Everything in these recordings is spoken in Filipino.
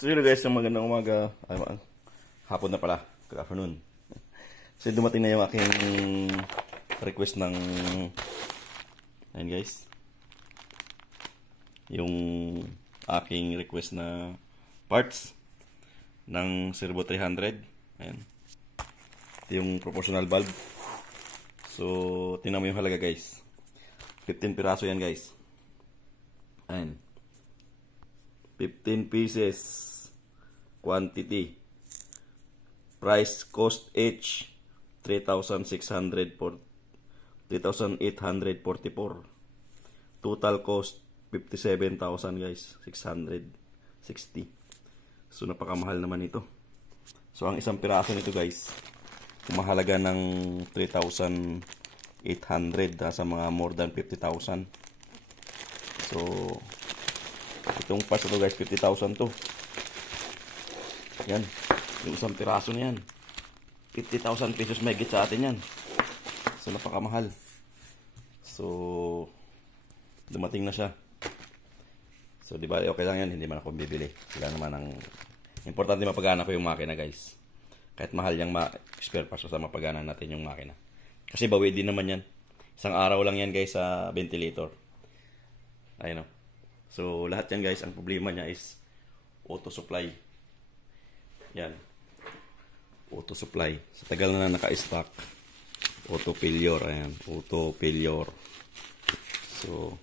So yun guys, yung magandang umaga, hapon na pala, good afternoon. So dumating na yung aking request ng, ayun guys, yung aking request na parts ng Servo 300. Ayan. Ito yung proportional valve. So, tingnan mo yung halaga guys. 15 piraso yan guys. Ayan. 15 pieces. Quantity. Price cost each 3,844. Total cost 57,000 guys. 660. So, napakamahal naman ito. So, ang isang piraso nito guys, kumahalaga ng 3,800 sa mga more than 50,000. So, itong parts na to guys, 50,000 to. Yan. Yung isang piraso na yan. 50,000 pesos may git sa atin yan. So, napakamahal. So, dumating na siya. So, di ba, okay lang yan. Hindi man ako bibili. Sila naman ang importante mapagana ko yung makina guys. Kahit mahal yung spare parts, sa mapagana natin yung makina. Kasi bawi din naman yan. Isang araw lang yan guys sa ventilator. Ayun o. So, lahat yan guys, ang problema niya is auto supply. Yan. Auto supply. Sa tagal na naka-stock. Auto failure. Ayan. Auto failure. So,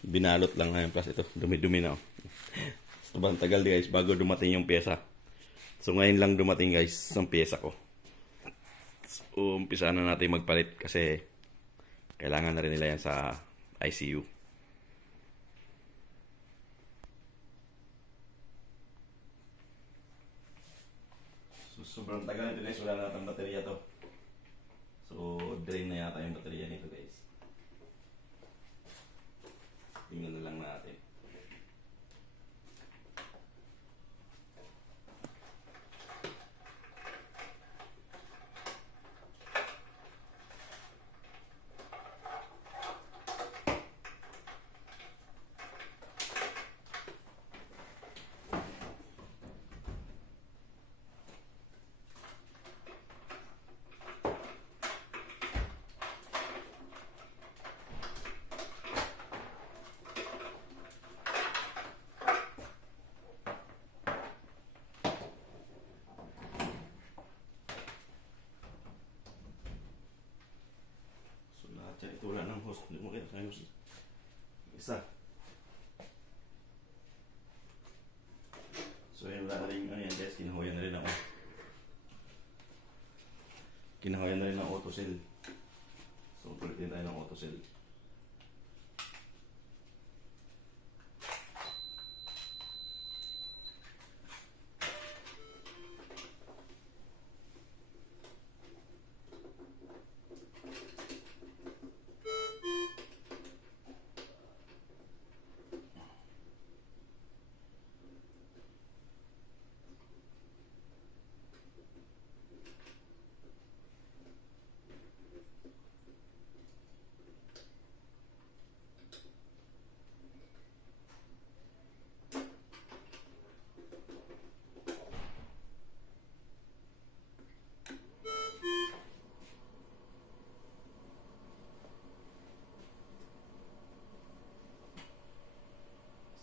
binalot lang ngayon. Plus ito, dumi-dumi na. Sobrang tagal guys, bago dumating yung pyesa. So, ngayon lang dumating guys, ang pyesa ko. So, umpisa na natin magpalit kasi kailangan na rin nila yan sa ICU. Sobrang tagal nito guys, wala na natang baterya to. So, drain na yata yung baterya nito guys. Tingnan na lang natin. Ito wala ng host. Hindi mo kita sa host. Isa. So yan, wala na rin ano yan guys. Kinahoyan na rin ako. Kinahoyan na rin ang auto cell. So pulitin tayo ng auto cell.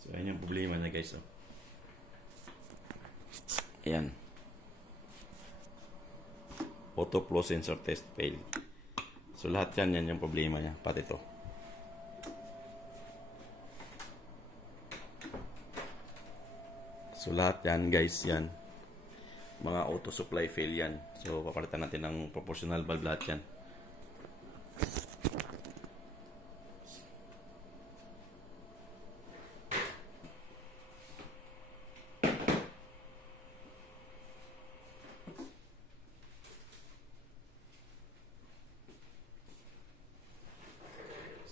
So, ayan yung problema niya guys. Oh. Ayan. Auto flow sensor test fail. So, lahat yan yung problema niya. Pati ito. So, lahat yan guys, yan. Mga auto supply fail yan. So, papalitan natin ng proportional valve lahat yan.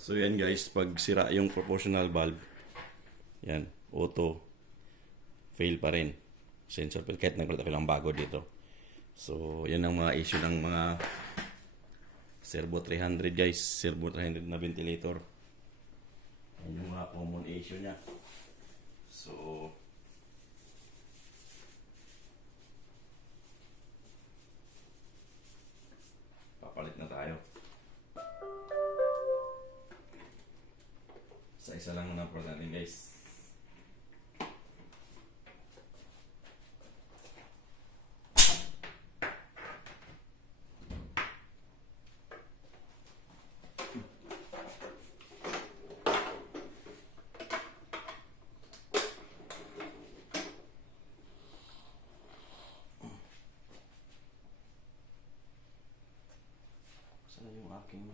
So yan guys, pag sira yung proportional valve, yan, auto fail pa rin. Sensor fail, kahit nagpalit ako lang bago dito. So yan ang mga issue ng mga Servo 300 guys, Servo 300 na ventilator. Yan yung mga common issue niya. So sample natin guys. Saan yung aking...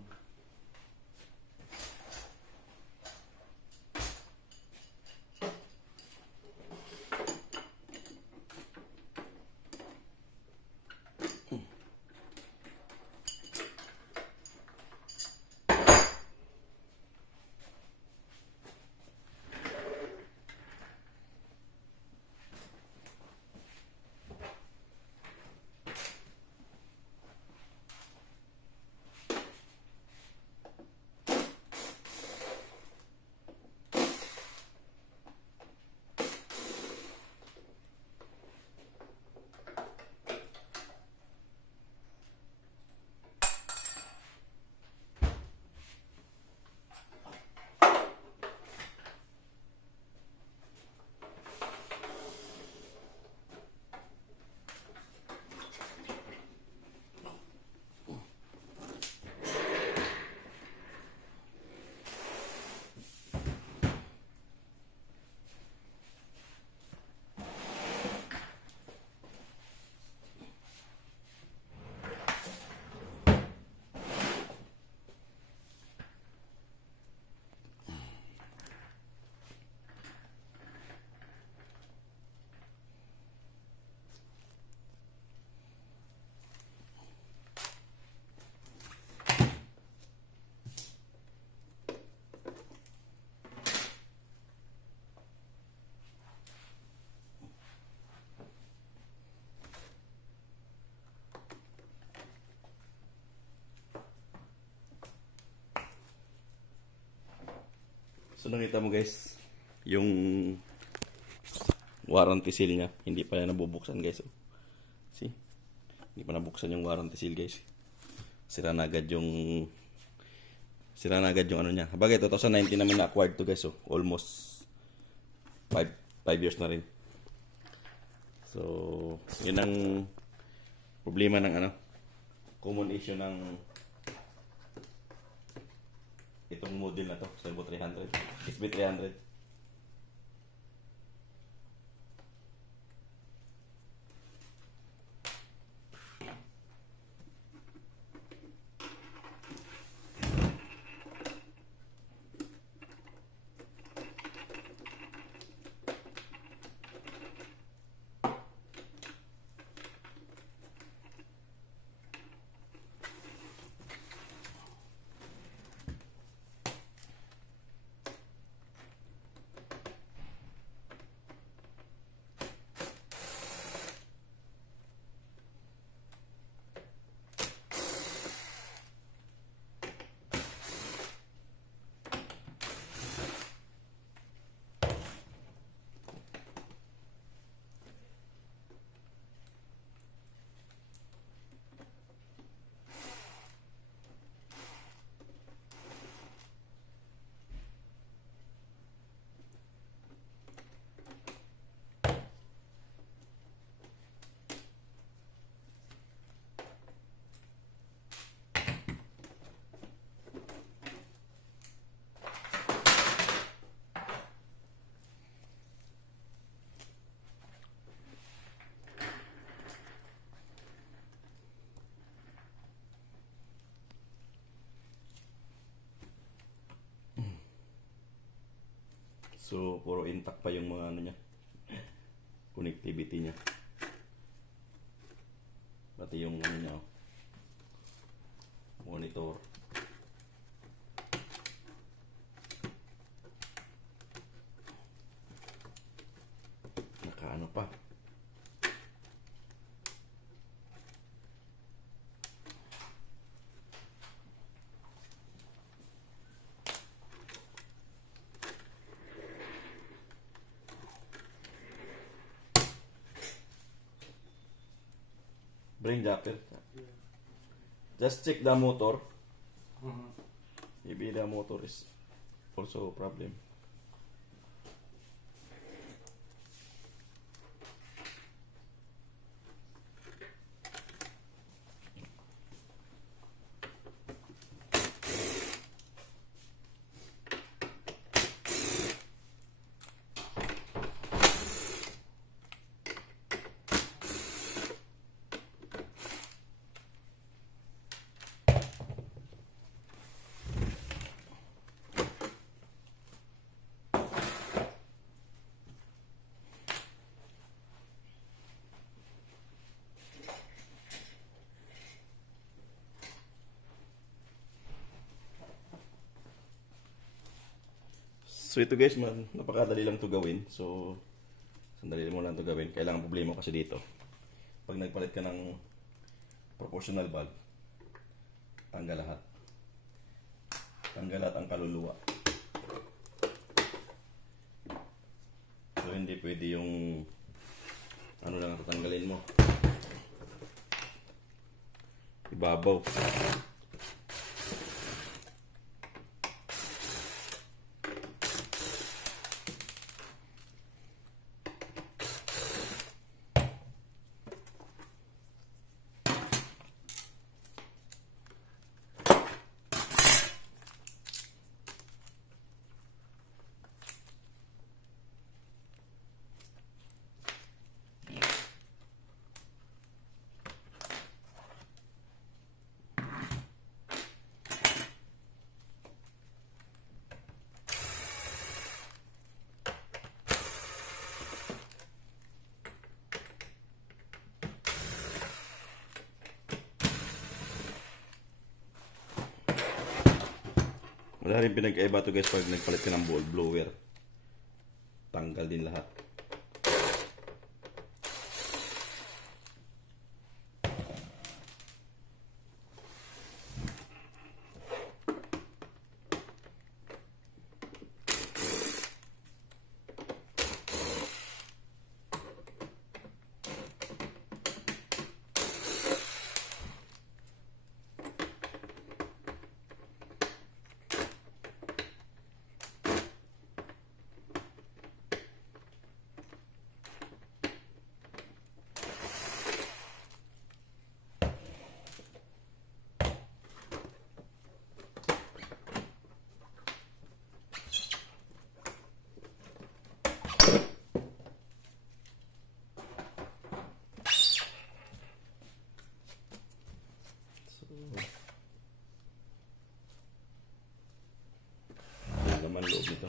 So nakita mo guys, yung warranty seal niya, hindi pa yan nabubuksan guys. See? Hindi pa nabuksan yung warranty seal guys. Sira na agad yung ano niya. Bagay 2019 naman na-acquired to guys. Almost 5 years na rin. So, yun ang problema ng common issue ng itong model na to, Servo 300, SB300. So, puro intact pa yung mga niya, connectivity niya. Pati yung niya, monitor. Nakaano pa. Brain jacker. Just check the motor. Maybe the motor is also a problem. So ito guys, napakadali lang to gawin. So sandali mo lang to gawin. Kailangan problema kasi dito. Pag nagpalit ka ng proportional valve, tanggal lahat. Tanggal lahat ang kaluluwa. So hindi pwede yung ano lang tatanggalin mo. Ibabaw. Wala rin pinag-iba to guys pag nagpalit ka ng ball blower. Tanggal din lahat. Naman loob nito.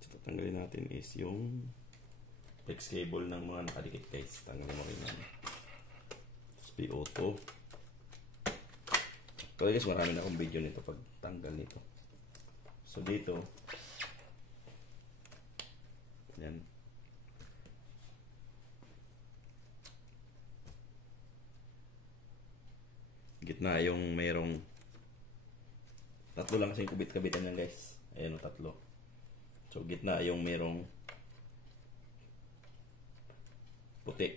So, tatanggalin natin is yung flex cable ng mga nakadikit guys. Tanggalin mo rin yan. Tapos P-auto. Pero guys, marami na akong video nito pag tanggal nito. So dito, yan. Gitna yung mayroong tatlo lang kasing kubit-kabitan yan guys. Ayan o, tatlo. So gitna yung mayroong puti.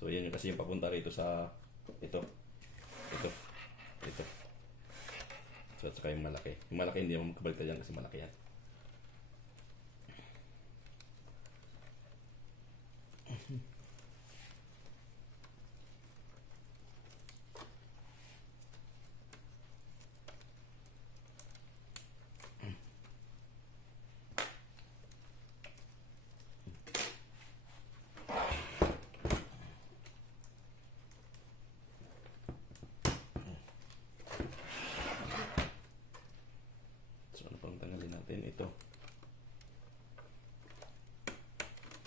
So yan kasi yung papunta rito sa ito. So at saka yung malaki. Yung malaki hindi ako magkabaliktad yan kasi malaki yan. Ito.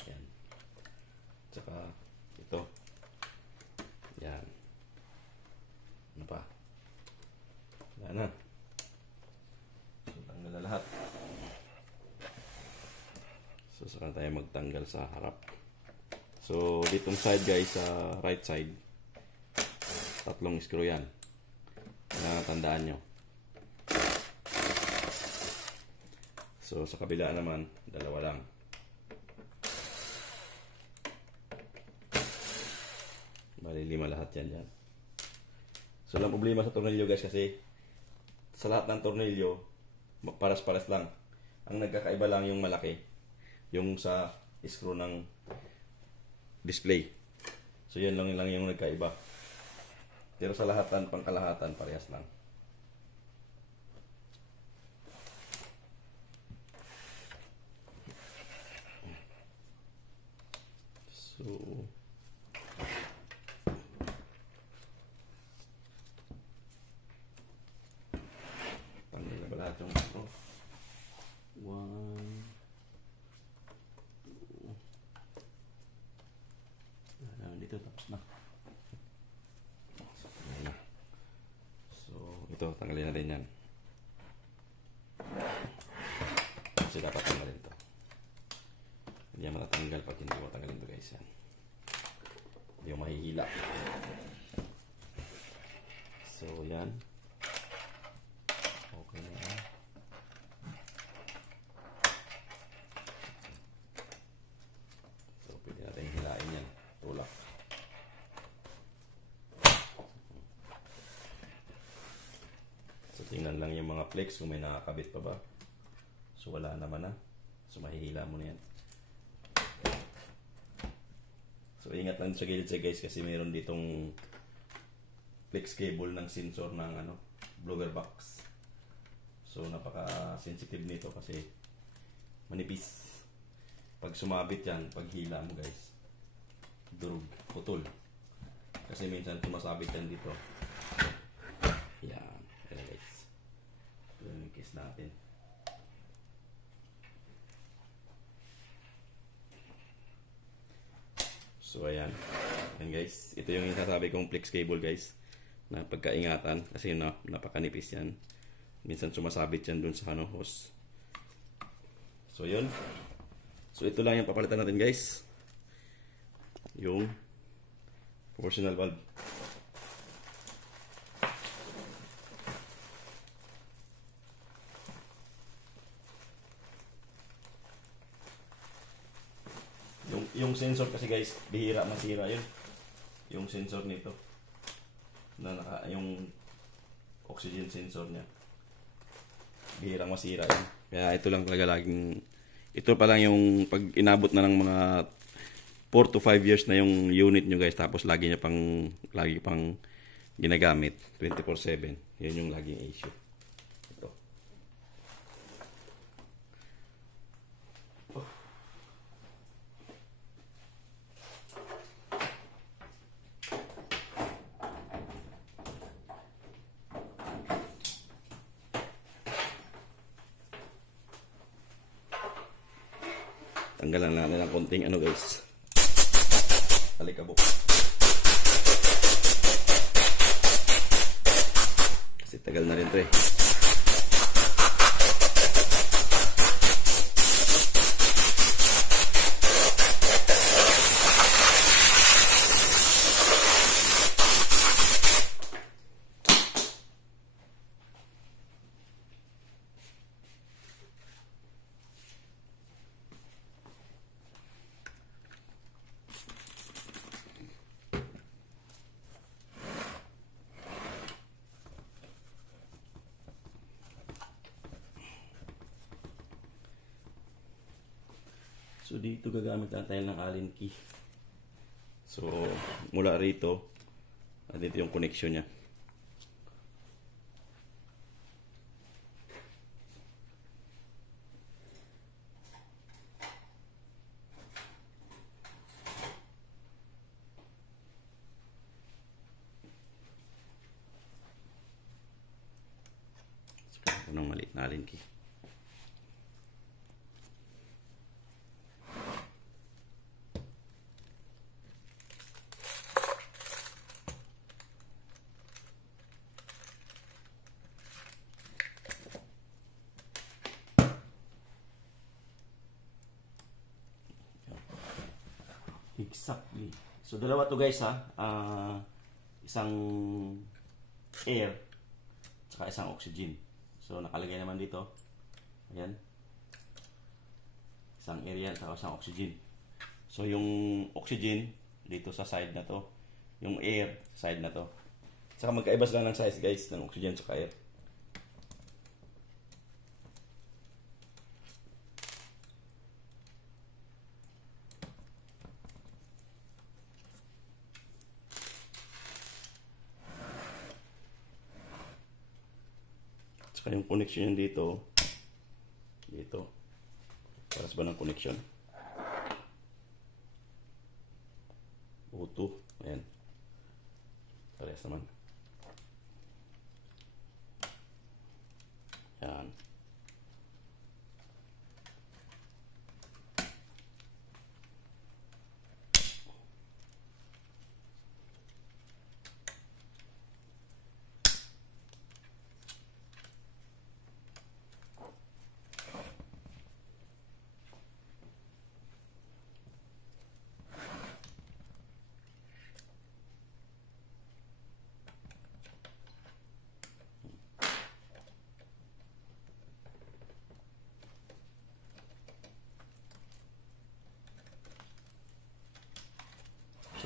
Yan. Tsaka ito. Yan. Ano pa? Wala na. So, tanggal na lahat. So, saka tayo magtanggal sa harap. So, ditong side guys, sa right side, tatlong screw yan. Tandaan nyo. So, sa kabila naman, dalawa lang. Bali, 5 lahat yan dyan. So, lang problema sa tornilyo guys kasi sa lahat ng tornilyo, paras-paras lang. Ang nagkakaiba lang yung malaki. Yung sa screw ng display. So, yan lang yung nagkaiba. Pero sa lahatan, pangkalahatan, parehas lang. So, tanggal na ba lahat yung ito? 1, 2, dito tapos na. So, ito, tanggalin na rin yan. kasi dapat tanggalin to. Hindi yan matatanggal pag hindi mo tanggalin to guys. Yan. Hindi mo mahihila. So yan. Okay na yan. So pwede natin hilain yan. Tulak. So tingnan lang yung mga flex kung may nakakabit pa ba. So wala naman na. So mahihila mo na yan. So ingat lang sa gilid siya guys kasi mayroon ditong flex cable ng sensor ng blower box. So napaka-sensitive nito kasi manipis. Pag sumabit yan, pag hila mo guys, durog, putol. Kasi minsan sumasabit yan dito. Yan. Ayan guys. Ito yung case natin. So ayan. Ayan guys. Ito yung sasabi kong flex cable guys. Na pagkaingatan. Kasi napakanipis yan. Minsan sumasabit yan dun sa hose. So yun. So ito lang yung papalitan natin guys. Yung proportional valve. Yung sensor kasi guys, bihira masira yun. Yung sensor nito. Yung oxygen sensor niya. Bihira masira yun. Kaya ito lang talaga laging, ito pa lang yung pag inabot na ng mga 4 to 5 years na yung unit nyo guys, tapos lagi pang ginagamit 24/7. Yun yung laging issue. Ito. Tanggalan natin ng konting guys. Alikabok. Kasi tagal na rin to eh. So dito gagamit na tayo ng Allen key. So mula rito, dito yung connection niya. So ito ng maliit na Allen key. Exactly. So dalawa to guys ha. Isang air tsaka isang oxygen. So nakalagay naman dito. Ayan. Isang air yan tsaka isang oxygen. So yung oxygen dito sa side na to. Yung air side na to. Saka magkaiba lang ng size guys ng oxygen tsaka air. Saka yung connection yun dito. Paras ba ng connection? O2. Ayan. Pares naman. Ayan.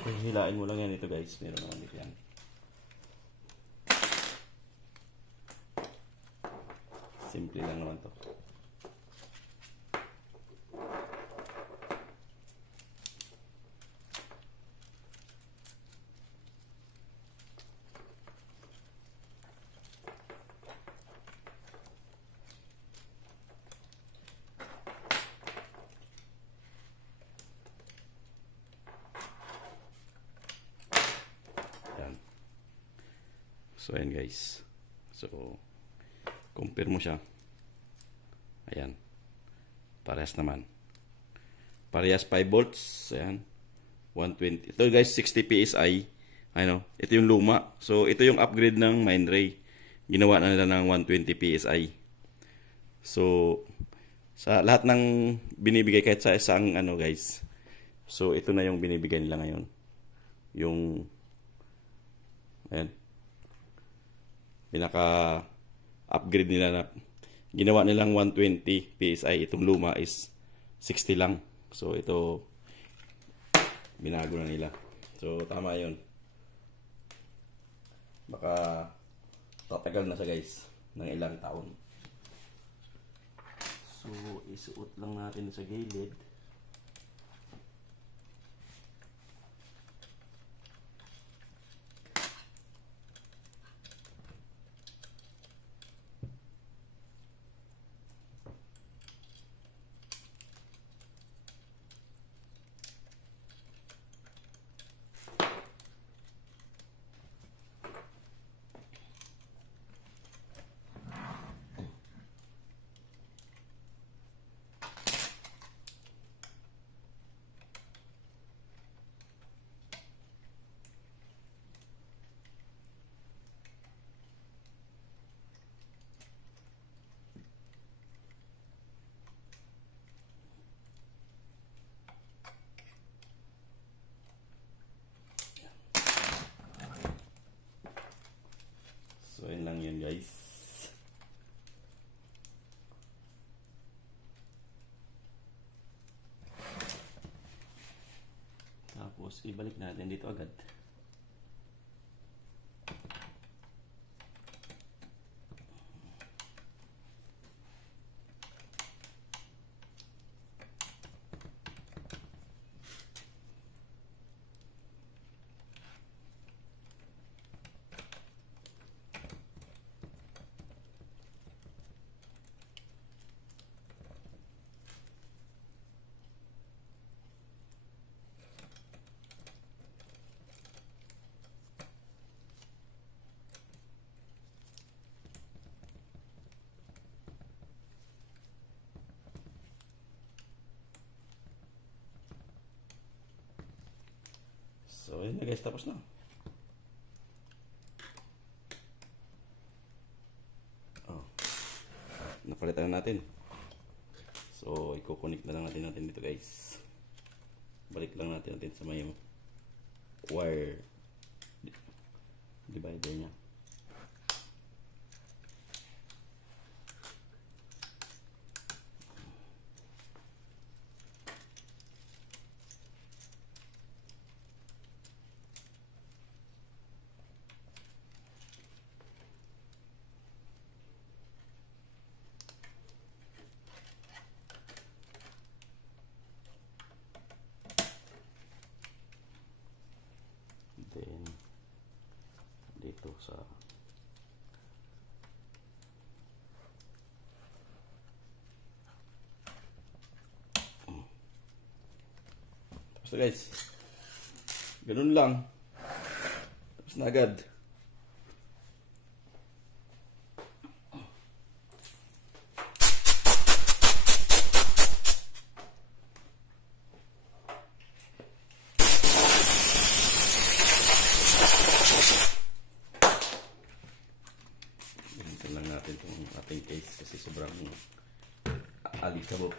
Hilain mo lang yan ito guys. Meron naman dito yan. Simple lang naman to. So, ayan guys. So, compare mo siya. Ayan. Parehas naman. Parehas 5 volts. Ayan. 120. Ito guys, 60 PSI. Ano, ito yung luma. So, ito yung upgrade ng Mindray. Ginawa na nila ng 120 PSI. So, sa lahat ng binibigay kahit sa isang ano guys. So, ito na yung binibigay nila ngayon. Yung ayan. Pinaka-upgrade nila na ginawa nilang 120 PSI. Itong luma is 60 lang. So, ito binago na nila. So, tama yun. Baka tatagal na siya guys ng ilang taon. So, isuot lang natin sa gilid. So, yun lang yun guys. Tapos, ibalik natin dito agad. So, yun na guys, tapos na. Oh. Napalitan na natin. So, i-connect na lang natin dito guys. Balik lang natin sa may wire divider niya. Then, dito sa tapos na guys. Ganun lang. Tapos na agad. Ganun lang natin itong ating case kasi sobrang alikabok.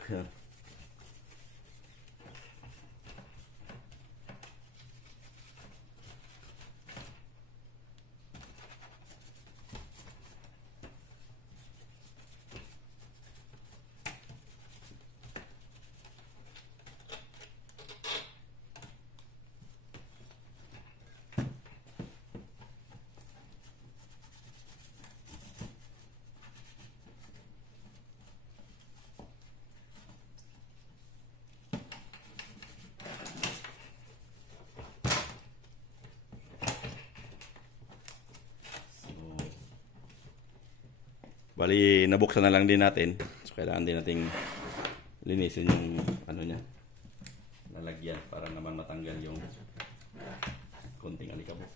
Bali, nabuksan na lang din natin. So, kailangan din nating linisin yung ano niya, lalagyan para naman matanggal yung konting alikabok.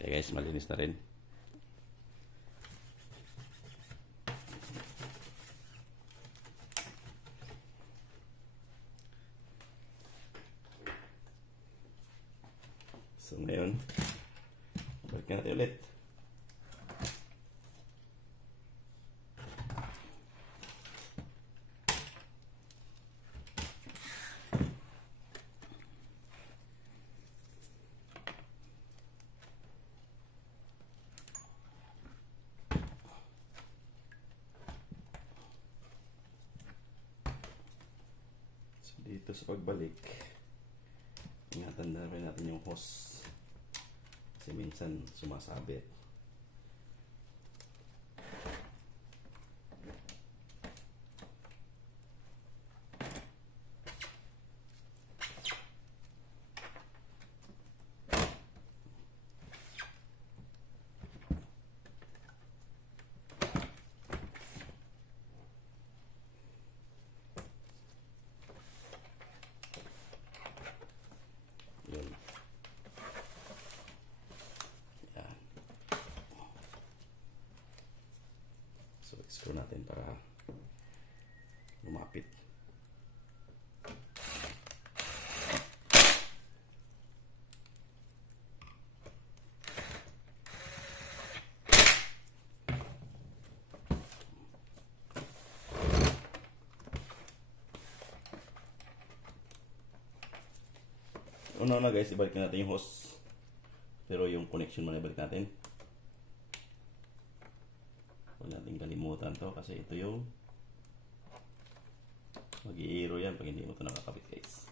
Okay guys, malinis na rin. So ngayon, balik natin ulit. So dito sa pagbalik, ingatan na rin natin yung hose. Kasi minsan sumasabit. Yun. So, screw natin para lumapit. Una na guys, ibalik natin yung hose. Pero yung connection muna ibalik natin. Huwag natin kalimutan to kasi ito yung mag-i-error yan pag hindi mo ito nakakabit guys.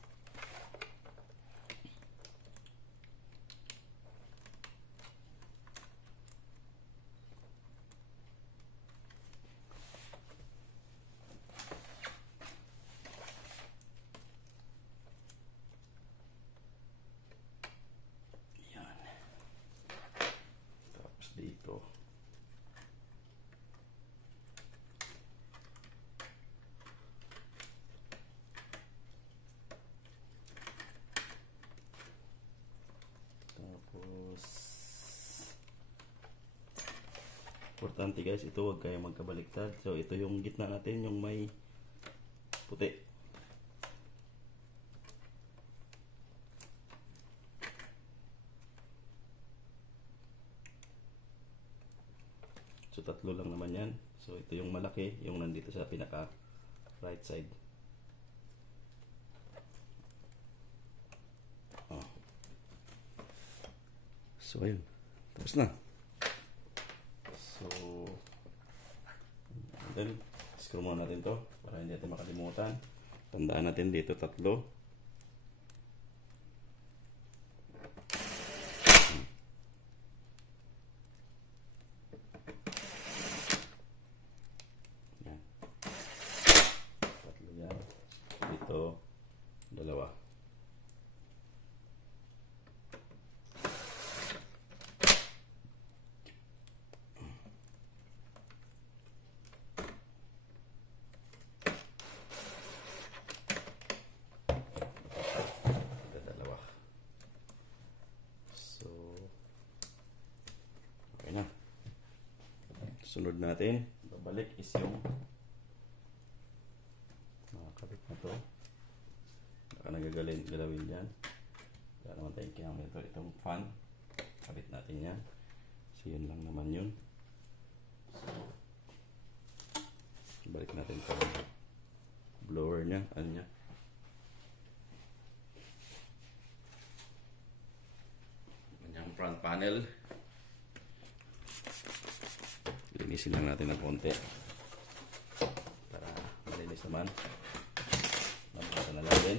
Yan. Tapos dito. Importante guys, ito huwag kayo magkabaliktad. So ito yung gitna natin, yung may puti. So tatlo lang naman yan. So ito yung malaki, yung nandito sa pinaka right side. Oh. So ayun, tapos na. So, then, screw muna natin to para hindi natin makalimutan. Tandaan natin dito tatlo. Yan. Tatlo yan. Dito, dalawa. Sunod natin, babalik is yung nakakabit na to. Baka nagagalawin dyan. Kaya naman tayong kiyang nito. Itong fan, kabit natin yan. So yun lang naman yun. So, balik natin itong blower nya, ano nya. Yung front panel. Linisin lang natin ng konti para malinis naman. Nabasa na lang din.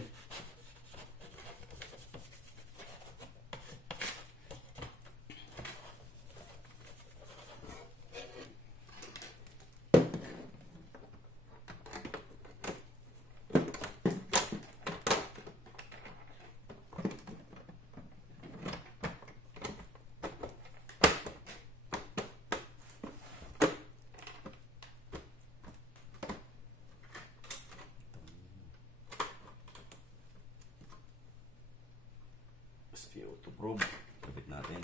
XPO2 probe. Kapit natin.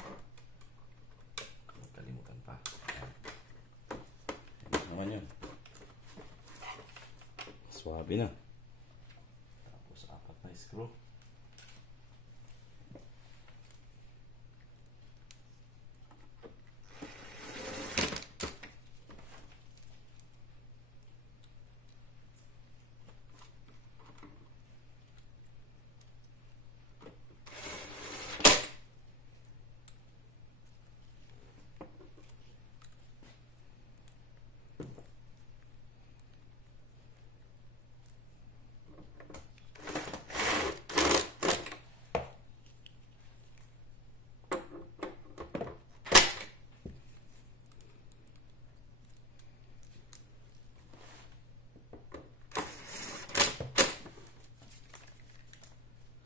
Kalimutan pa. Ayan naman yun. Swabe na. Tapos 4 na screw.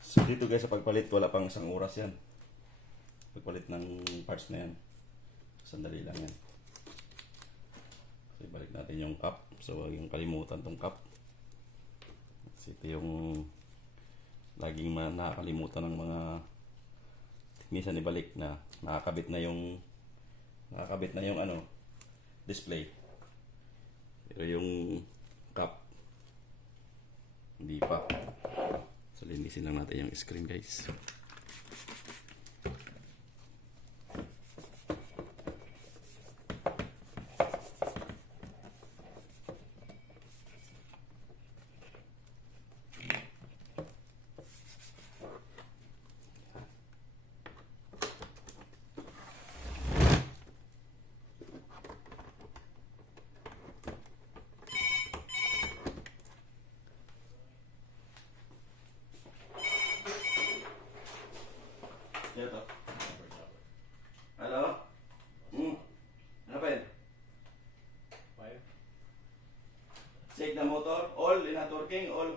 So dito guys, sa pagpalit, wala pang 1 oras yan. Pagpalit ng parts na yan. Sandali lang yan. So ibalik natin yung cup. So huwag yung kalimutan tong cup. Kasi ito yung laging nakakalimutan ng mga technician, ibalik na nakakabit na yung ano, display. Pero yung cup hindi pa. So linisin lang natin yung screen guys. Hello? Ano pa yun? Fire. Check the motor. All in not working. All.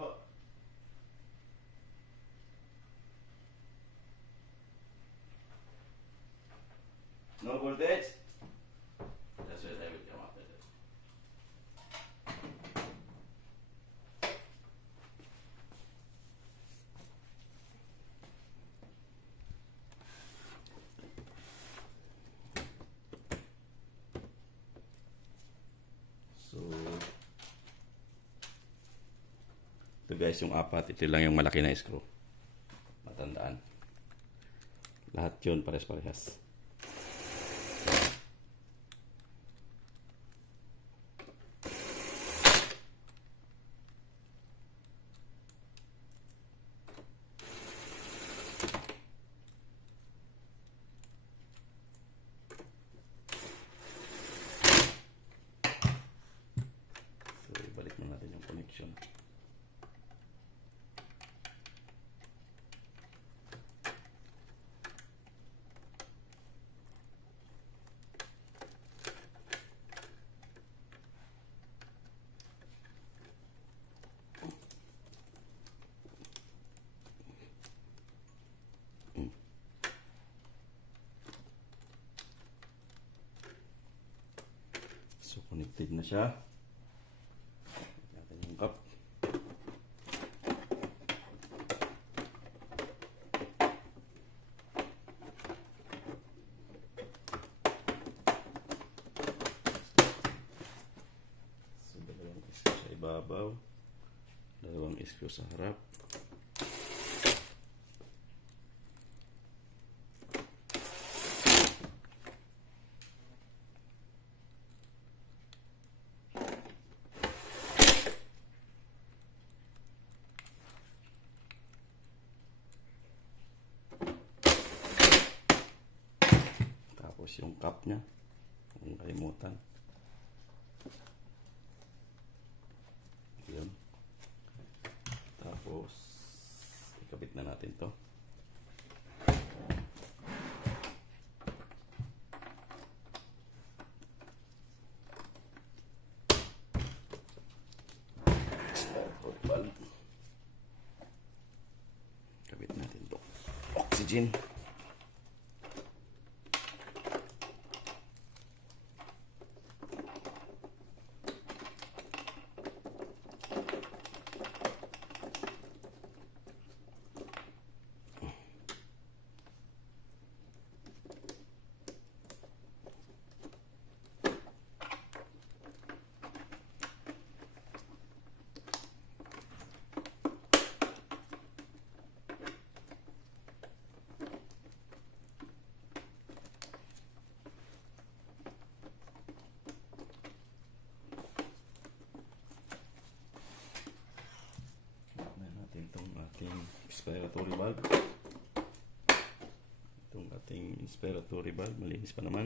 No voltage. That's what I will come after this. So, ito guys yung 4. Ito lang yung malaki na screw. Matandaan. Lahat yun pares-parehas. So, ibalik na natin yung connection. So, connected na siya. Natin yung cup. So, 2 screw sa ibabaw. 2 screw sa harap. Tapos yung cup niya, huwag kalimutan. Yun. Tapos ikabit na natin to. Kabit natin to. Oxygen. inspiratory valve. Itong ating inspiratory valve, malinis pa naman.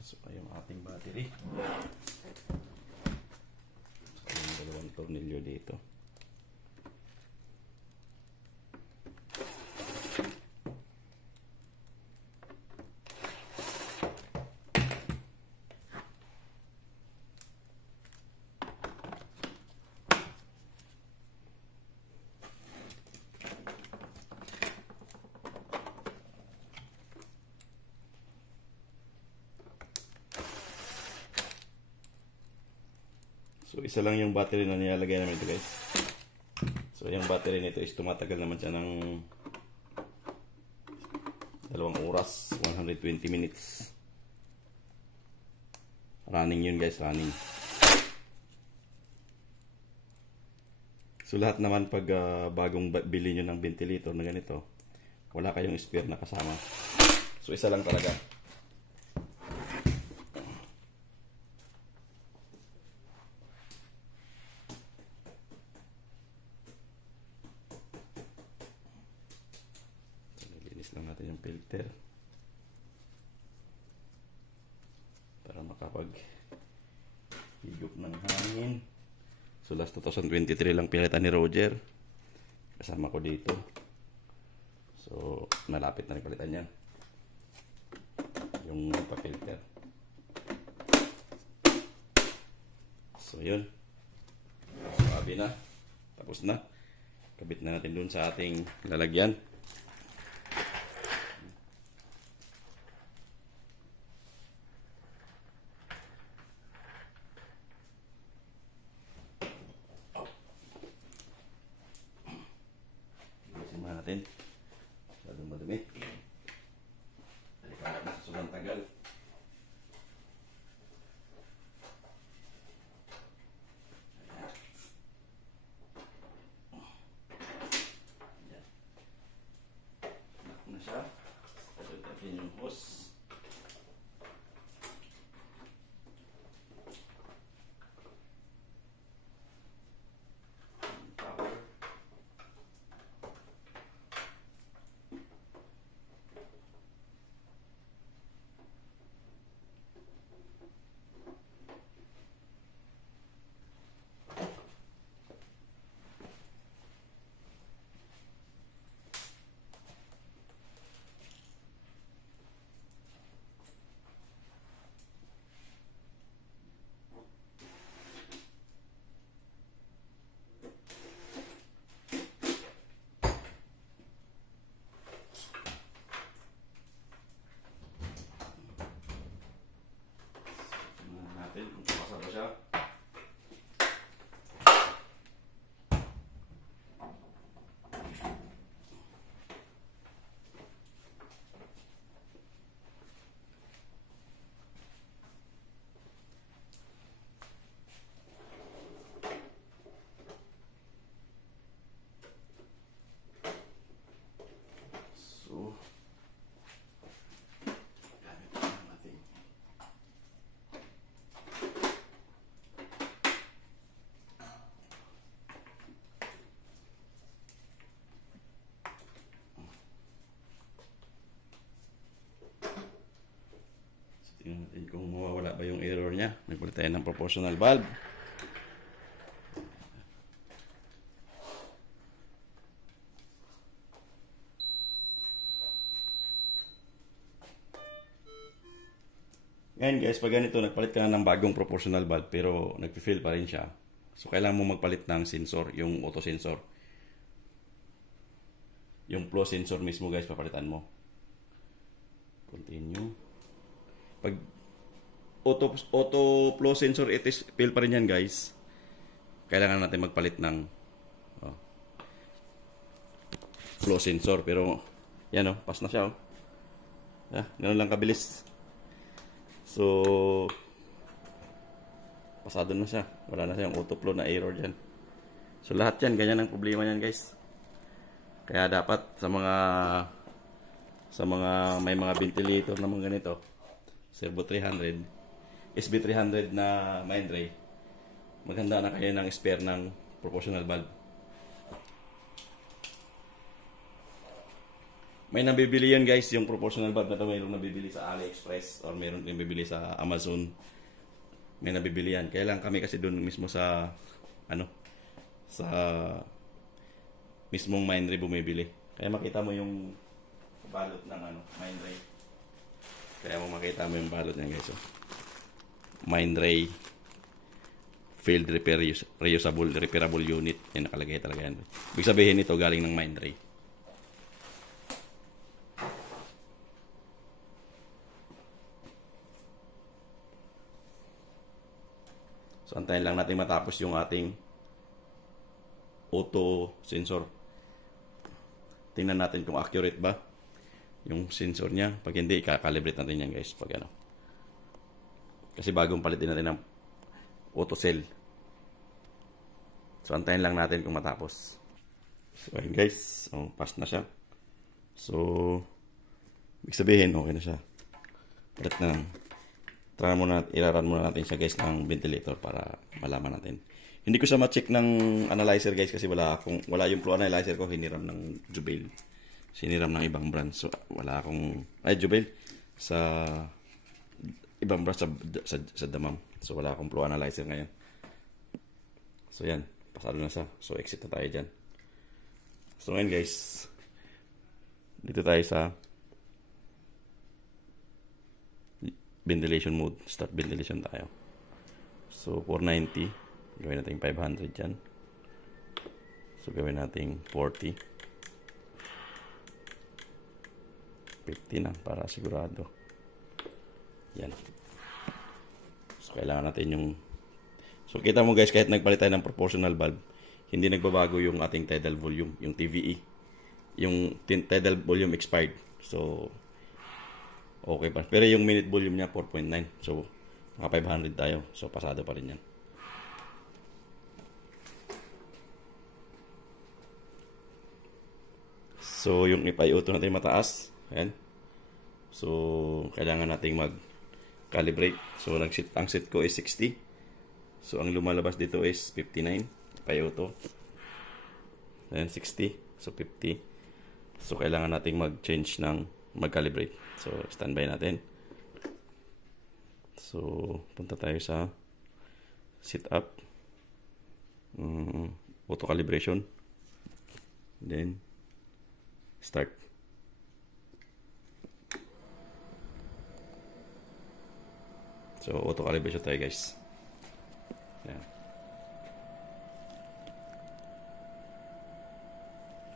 So, ayun ating battery. So, yung dalawang tornilyo dito. So, isa lang yung battery na nilalagay namin ito, guys. So, yung battery nito is tumatagal naman siya ng 2 oras, 120 minutes. Running yun, guys, running. So, lahat naman pag bagong bili nyo ng ventilator na ganito, wala kayong spare na kasama. So, isa lang talaga. Lang natin yung filter para makapag higop ng hangin. So last 2023 lang pilitan ni Roger, kasama ko dito. So malapit na palitan yan yung pa-filter. So yun, sabi na, tapos na, kabit na natin dun sa ating lalagyan. Natin masyadong madumi, dalipat na sa sobrang tagal. Lock na siya. Tapos natin yung hose. Tingnan natin kung mawawala ba yung error niya. Nagpalit tayo ng proportional valve. Ngayon guys, pag ganito, nagpalit ka na ng bagong proportional valve pero nag-fill pa rin siya. So, kailangan mo magpalit ng sensor, yung auto sensor. Yung flow sensor mismo guys, papalitan mo. Continue. Pag auto flow sensor, it is fail pa rin yan guys. Kailangan natin magpalit ng flow sensor. Pero yan pass na siya ganun lang kabilis. So pasado na siya, wala na siyang auto flow na error dyan. So lahat yan, ganyan ang problema yan guys. Kaya dapat sa mga may mga ventilator naman ganito, Servo 300, SB 300 na Mindray, maghanda na kayo ng spare ng proportional valve. may nabibili yan guys, yung proportional valve na to, mayroong nabibili sa AliExpress or mayroong nabibili sa Amazon. May nabibili yan. Kaya lang kami kasi doon mismo sa sa mismong Mindray bumibili. Kaya makita mo yung balot ng Mindray. Kaya mo makita mo yung balot niya guys. Mindray Field Reusable Repairable Unit. Yan nakalagay talaga yan. Ibig sabihin ito galing ng Mindray. So, antayin lang natin matapos yung ating auto sensor. Tingnan natin kung accurate ba yung sensor niya. Pag hindi, kakalibrate natin yan guys. Pag Kasi bagong palitin natin ng auto cell. So, antayin lang natin kung matapos. So, ayun guys. Pass na siya. So, ibig sabihin, okay na siya. Palit na lang. Iraran muna natin siya guys ng ventilator para malaman natin. Hindi ko siya ma-check ng analyzer guys kasi wala yung flow analyzer ko, hiniram ng Jubail. Siniram ng ibang brand. So wala akong Jubail sa ibang brand sa Damam. So wala akong flow analyzer ngayon. So yan, pasado na siya. So exit na tayo diyan. So ngayon guys, dito tayo sa ventilation mode. Start ventilation tayo. So, 490. Gawin natin 500 dyan. So, gawin natin 40. 50 na para sigurado. Yan. So, kailangan natin yung... So, kita mo guys, kahit nagpalit tayo ng proportional valve, hindi nagbabago yung ating tidal volume, yung TVE. Yung tidal volume expired. So, okay pa. Pero yung minute volume niya 4.9. So, naka 500 tayo. So, pasado pa rin yan. So, yung FiO2 natin mataas. Ayan. So, kailangan nating mag-calibrate. So, ang set ko is 60. So, ang lumalabas dito is 59. FiO2. Ayan, 60. So, 50. So, kailangan nating mag-change ng mag-calibrate. So, standby natin. So, punta tayo sa setup. Auto calibration. Then, start. So, auto calibration tayo guys. Ayan.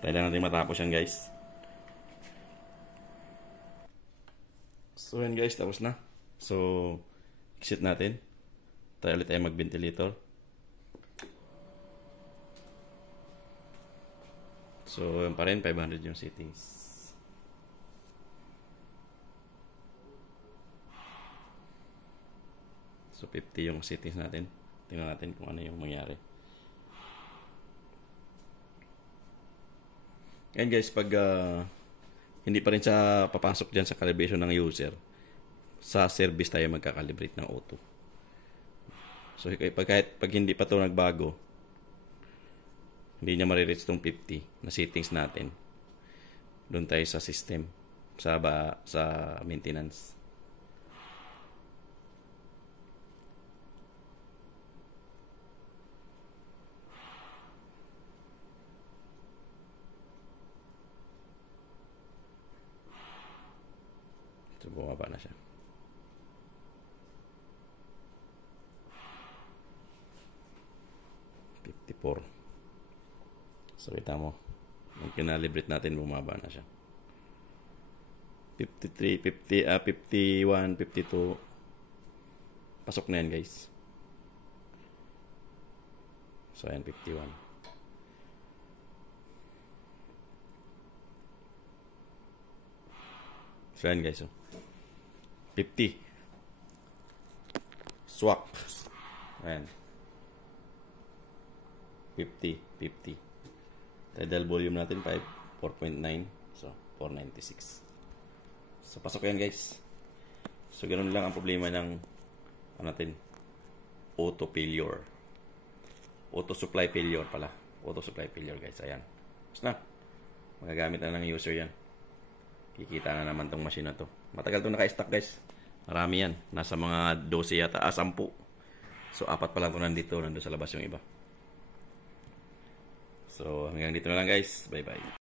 Tayo lang natin matapos yan guys. So, yan guys, tapos na. So, exit natin. Tayo ulit tayo mag-ventilator. So, yan pa rin, 500 yung settings. So, 50 yung settings natin. Tingnan natin kung ano yung mangyari. Yan guys, pag... hindi pa rin siya papasok dyan sa calibration ng user. Sa service tayo magkakalibrate ng auto. So, pag hindi pa ito nagbago, hindi niya marireach itong 50 na settings natin. Doon tayo sa system, sa maintenance. So, bumaba na siya. So, kita mo. Nung kinalibrate natin, bumaba na siya. 53, 50, 51, 52. Pasok na yan, guys. So, ayan, 51. So, ayan, guys. 50. Swak. Ayan. 50, 50. Tidal volume natin 4.9. So 496. So pasok yan guys. So ganoon lang ang problema ng natin, auto failure. Auto supply failure pala. Auto supply failure guys. Ayan. Tapos na. Magagamit na ng user yan. Kikita na naman tong machine na to. Matagal to naka-stock guys. Marami yan. Nasa mga 12 yata. 10. So 4 pa lang to nandito. Nandun sa labas yung iba. So hanggang dito na lang guys. Bye bye.